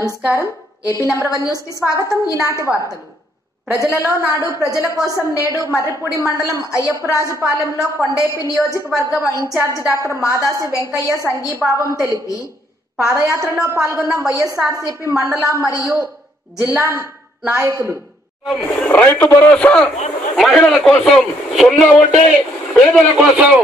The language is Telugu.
నమస్కారం. ఏపీ నంబర్ 1 న్యూస్ కి స్వాగతం. ఈనాటి వార్తలు. ప్రజలలో నాడు ప్రజల కోసం నేడు మర్రిపూడి మండలం అయ్యప్పరాజుపాలెంలో కొండేపి నియోజకవర్గం ఇన్ఛార్జి డాక్టర్ మాదాసి వెంకయ్య సంఘీభావం తెలిపి పాదయాత్రలో పాల్గొన్న వైఎస్ఆర్సీపీ మండల మరియు జిల్లా నాయకులు. రైతు భరోసా మహిళల కోసం, సున్నా వడ్డీ పేదల కోసం,